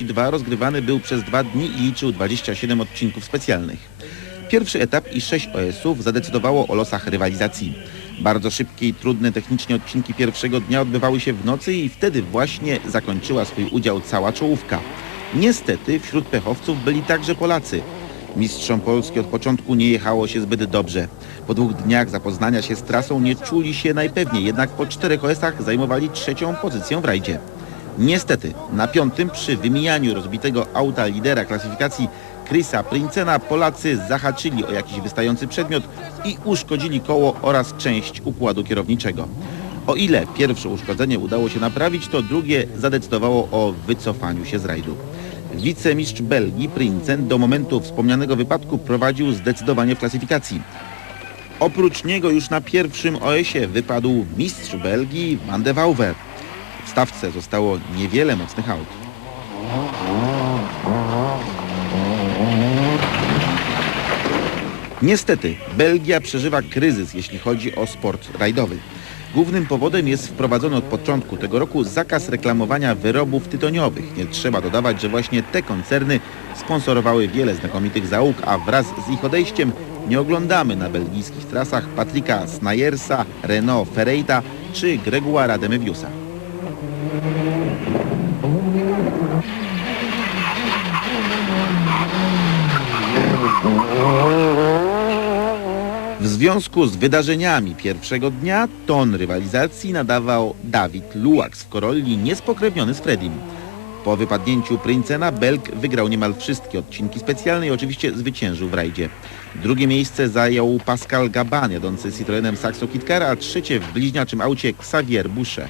Części 2 rozgrywany był przez dwa dni i liczył 27 odcinków specjalnych. Pierwszy etap i sześć OS-ów zadecydowało o losach rywalizacji. Bardzo szybkie i trudne technicznie odcinki pierwszego dnia odbywały się w nocy i wtedy właśnie zakończyła swój udział cała czołówka. Niestety wśród pechowców byli także Polacy. Mistrzom Polski od początku nie jechało się zbyt dobrze. Po dwóch dniach zapoznania się z trasą nie czuli się najpewniej, jednak po czterech OS-ach zajmowali trzecią pozycję w rajdzie. Niestety, na piątym przy wymijaniu rozbitego auta lidera klasyfikacji Chrisa Princena Polacy zahaczyli o jakiś wystający przedmiot i uszkodzili koło oraz część układu kierowniczego. O ile pierwsze uszkodzenie udało się naprawić, to drugie zadecydowało o wycofaniu się z rajdu. Wicemistrz Belgii Princen do momentu wspomnianego wypadku prowadził zdecydowanie w klasyfikacji. Oprócz niego już na pierwszym OS-ie wypadł mistrz Belgii Van de Wauwer. Stawce zostało niewiele mocnych aut. Niestety, Belgia przeżywa kryzys, jeśli chodzi o sport rajdowy. Głównym powodem jest wprowadzony od początku tego roku zakaz reklamowania wyrobów tytoniowych. Nie trzeba dodawać, że właśnie te koncerny sponsorowały wiele znakomitych załóg, a wraz z ich odejściem nie oglądamy na belgijskich trasach Patryka Snajersa, Renault Ferreira czy Gregoira Demeviusa. W związku z wydarzeniami pierwszego dnia ton rywalizacji nadawał Dawid Luax w Corolli niespokrewniony z Fredim. Po wypadnięciu Princena Belg wygrał niemal wszystkie odcinki specjalne i oczywiście zwyciężył w rajdzie. Drugie miejsce zajął Pascal Gaban jadący Citroenem Saxo Kitkar, a trzecie w bliźniaczym aucie Xavier Boucher.